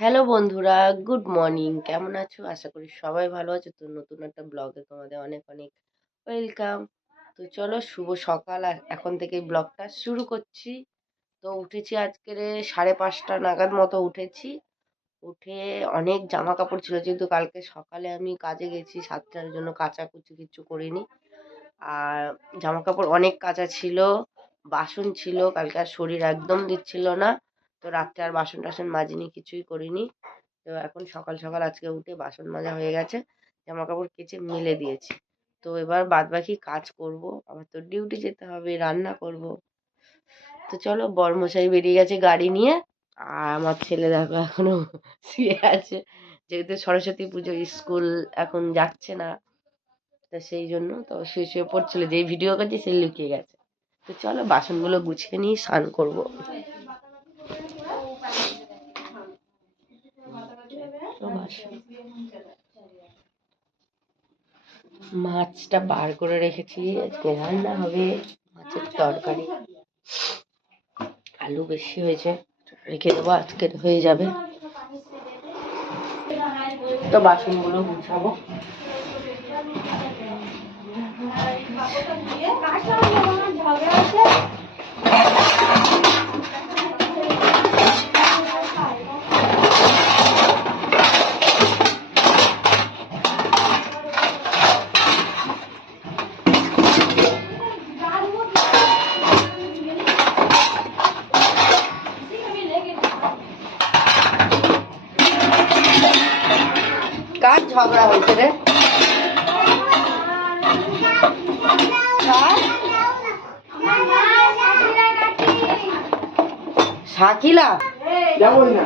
Hello বন্ধুরা, good morning. কেমন আছো? আশা করি সবাই ভালো আছো। তো নতুন একটা ব্লগে তোমাদের অনেক অনেক ওয়েলকাম। তো চলো, শুভ সকাল। আর এখন থেকে ব্লগটা শুরু করছি। তো উঠেছি আজকের 5:30 নাগাদ মতো উঠেছি। উঠে অনেক জামা কাপড় ছিল, যেহেতু কালকে সকালে আমি কাজে গেছি 7টার জন্য, কাচাকুচি কিছু করিনি। আর জামা কাপড় অনেক কাচা ছিল, বাসন ছিল, কালকে আর শরীর একদম দিচ্ছিল না। তো রাত্রে আর বাসন টাসন মাজিনি, কিছুই করিনি। তো এখন সকাল সকাল আজকে উঠে বাসন মাজা হয়ে গেছে, জামা কাপড় কেচে মেলে দিয়েছি। তো এবার বাদ বাকি কাজ করব, আবার তো ডিউটি যেতে হবে, রান্না করব। তো চলো, বরমশাই বেরিয়ে গেছে গাড়ি নিয়ে, আর আমার ছেলে দেখো এখনো শুয়ে আছে, যেহেতু সরস্বতী পুজো, স্কুল এখন যাচ্ছে না। তা সেই জন্য তো শুয়ে শুয়ে পড়ছিল, যেই ভিডিও করছি সে লুকিয়ে গেছে। তো চলো বাসনগুলো গুছিয়ে নিয়ে স্নান করবো। মাছটা বার করে রেখেছি, আজকে রান্না হবে মাছের তরকারি। আলু বেশি হয়েছে, রেখে দেবো, আজকে হয়ে যাবে। তো বাসনগুলো গুছাবো। কার ঝগড়া হয়েছে রে? শাকিলা যাবই না।